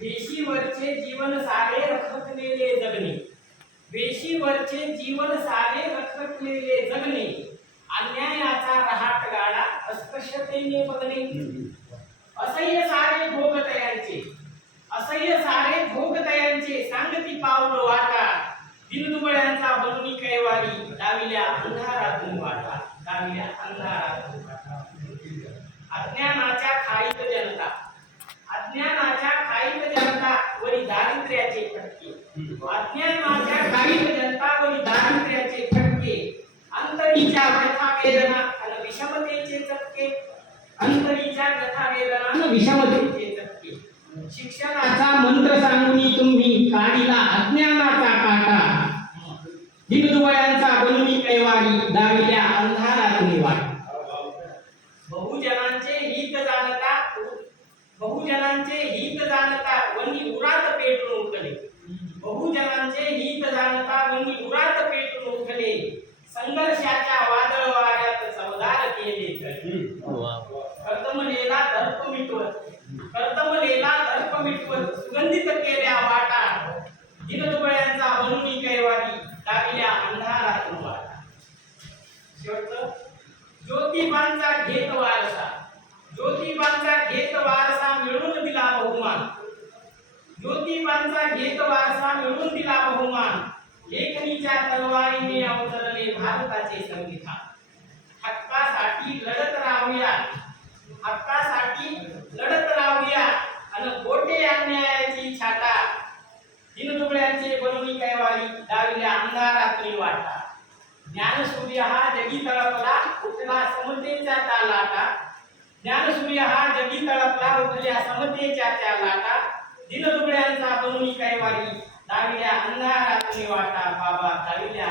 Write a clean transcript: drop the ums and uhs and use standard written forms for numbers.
वेशीवरचे जीवन सारे रखडलेले जगणे, वेशीवरचे जीवन सारे रखडलेले जगणे, अन्यायाचा रहाट गाडा अस्पृश्यतेने बघणे, असह्य सारे भोग तयांचे, असह्य सारे भोग तयांचे सांगती पावलो वाटा, दिनदुबळ्यांचा बनून कैवारी दाविल्या अंधारातून वाटा, दाविल्या अंधारातून वाटा. अज्ञानाच्या खाईत जनता, अज्ञानाच्या खाईत जनता वरी दारिद्र्याचे फटके, अज्ञानाच्या खाईत जनता वरी दारिद्र्याचे फटके, अंतरीच्या व्यथा वेदना आणि विषमतेचे चटके, अंतरीच्या व्यथा वेदना आणि विषमतेचे चटके. शिक्षणाचा मंत्र सांगून तुम्ही काढीला अज्ञानाचा काटा, दिनदुबळ्यांचा बनून कैवारी दाविल्या अंधारातून वाटा. बहुजनांचे हित जाणता, बहुजनांचे हित जाणता वनी उरात पेटून उठले, बहुजनांचे हित जाणता वनी उरात पेटून उठले, संघर्षाच्या वादळ वाऱ्यात चवदार केले तळे. कर्तमलेला दर्प मिटवत, कर्तमलेला दर्प मिटवत सुगंधित केल्या वाटा, दिनदुबळ्यांचा बनून कैवारी दाविल्या अंधारातून वाटा. शेवटचं ज्योतिबांचा घेत वारसा, ज्योतिबांचा घेत वारसा मिळवून दिला बहुमान, ज्योतिबांचा घेत वारसा मिळवून दिला बहुमान, लेखणीच्या तलवारीने अवतरले भारताचे संविधान. हक्कासाठी लढत राहूया, हक्कासाठी लढत राहूया आणि गोटे अन्यायाची छाटा, दिनदुबळ्यांचे बनून कैवारी दाविल्या अंधारातून वाटा. ज्ञानसूर्य हा जगी तळपला उठला समतेच्या त्या लाटा, ज्ञानसूर्य हा जगी तळपला उठल्या समतेच्या त्या लाटा, दिनदुबळ्यांचा बनून कैवारी दाविल्या अंधारातून वाटा. बाबा दाविल्या.